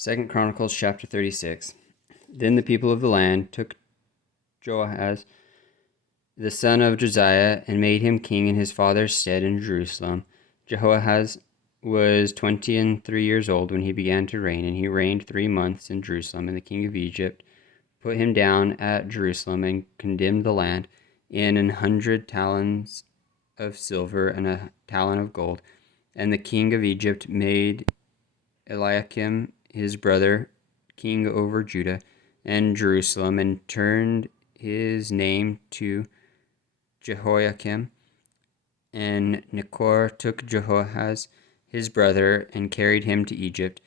2 Chronicles chapter 36. Then the people of the land took Joahaz, the son of Josiah, and made him king in his father's stead in Jerusalem. Jehoahaz was 23 years old when he began to reign, and he reigned 3 months in Jerusalem. And the king of Egypt put him down at Jerusalem and condemned the land in 100 talents of silver and a talent of gold. And the king of Egypt made Eliakim his brother king over Judah and Jerusalem, and turned his name to Jehoiakim. And Nechoh took Jehoahaz his brother and carried him to Egypt.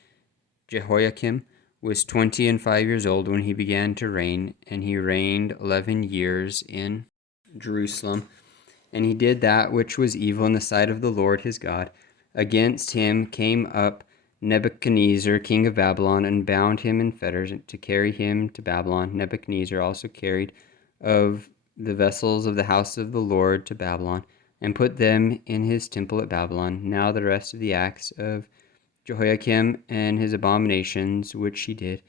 Jehoiakim was 25 years old when he began to reign, and he reigned 11 years in Jerusalem. And he did that which was evil in the sight of the Lord his God. Against him came up Nebuchadnezzar, king of Babylon, and bound him in fetters to carry him to Babylon. Nebuchadnezzar also carried of the vessels of the house of the Lord to Babylon, and put them in his temple at Babylon. Now the rest of the acts of Jehoiakim and his abominations which he did,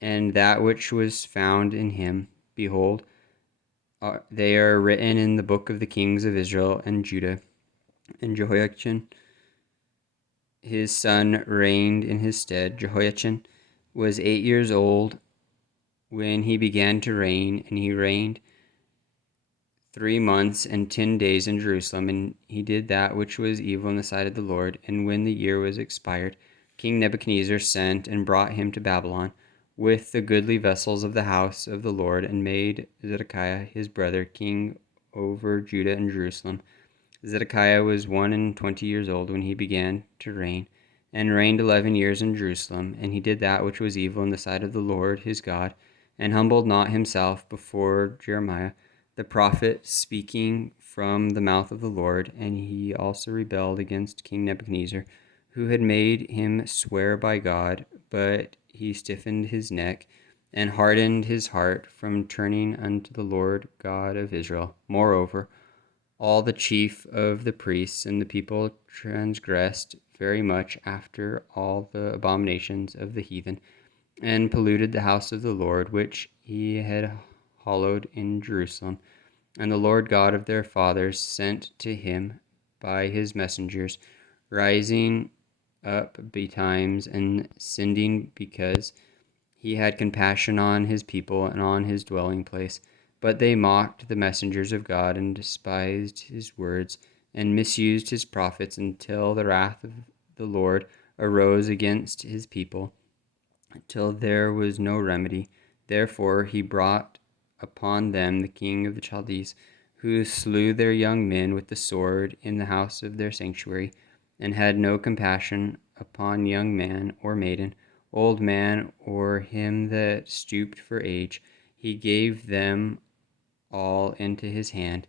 and that which was found in him, behold, they are written in the book of the kings of Israel and Judah. And Jehoiachin his son reigned in his stead. Jehoiachin was 8 years old when he began to reign, and he reigned 3 months and 10 days in Jerusalem. And he did that which was evil in the sight of the Lord. And when the year was expired, King Nebuchadnezzar sent and brought him to Babylon with the goodly vessels of the house of the Lord, and made Zedekiah his brother king over Judah and Jerusalem. Zedekiah was 21 years old when he began to reign, and reigned 11 years in Jerusalem. And he did that which was evil in the sight of the Lord his God, and humbled not himself before Jeremiah the prophet, speaking from the mouth of the Lord. And he also rebelled against King Nebuchadnezzar, who had made him swear by God, but he stiffened his neck, and hardened his heart from turning unto the Lord God of Israel. Moreover, all the chief of the priests and the people transgressed very much after all the abominations of the heathen, and polluted the house of the Lord, which he had hallowed in Jerusalem. And the Lord God of their fathers sent to him by his messengers, rising up betimes and sending, because he had compassion on his people and on his dwelling place. But they mocked the messengers of God, and despised his words, and misused his prophets, until the wrath of the Lord arose against his people, till there was no remedy. Therefore he brought upon them the king of the Chaldees, who slew their young men with the sword in the house of their sanctuary, and had no compassion upon young man or maiden, old man, or him that stooped for age. He gave them all into his hand,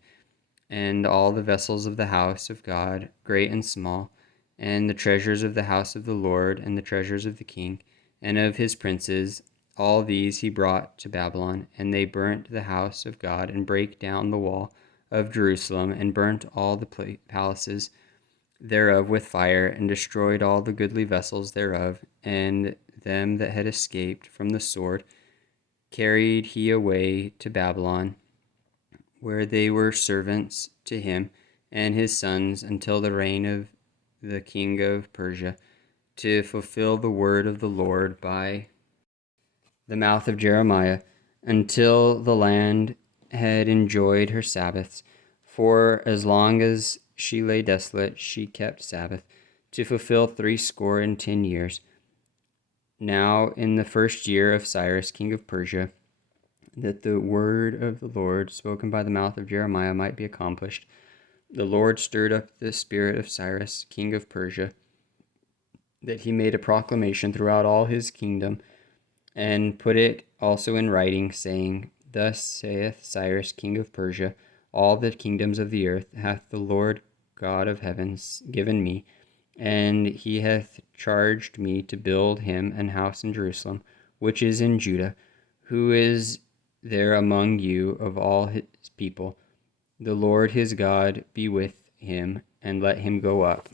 and all the vessels of the house of God, great and small, and the treasures of the house of the Lord, and the treasures of the king, and of his princes, all these he brought to Babylon. And they burnt the house of God, and brake down the wall of Jerusalem, and burnt all the palaces thereof with fire, and destroyed all the goodly vessels thereof. And them that had escaped from the sword carried he away to Babylon, where they were servants to him and his sons until the reign of the king of Persia, to fulfill the word of the Lord by the mouth of Jeremiah, until the land had enjoyed her Sabbaths. For as long as she lay desolate, she kept Sabbath, to fulfill 70 years. Now in the first year of Cyrus, king of Persia, that the word of the Lord spoken by the mouth of Jeremiah might be accomplished, the Lord stirred up the spirit of Cyrus, king of Persia, that he made a proclamation throughout all his kingdom, and put it also in writing, saying, Thus saith Cyrus, king of Persia, all the kingdoms of the earth hath the Lord God of heavens given me, and he hath charged me to build him an house in Jerusalem, which is in Judah. Who is there among you of all his people? The Lord his God be with him, and let him go up.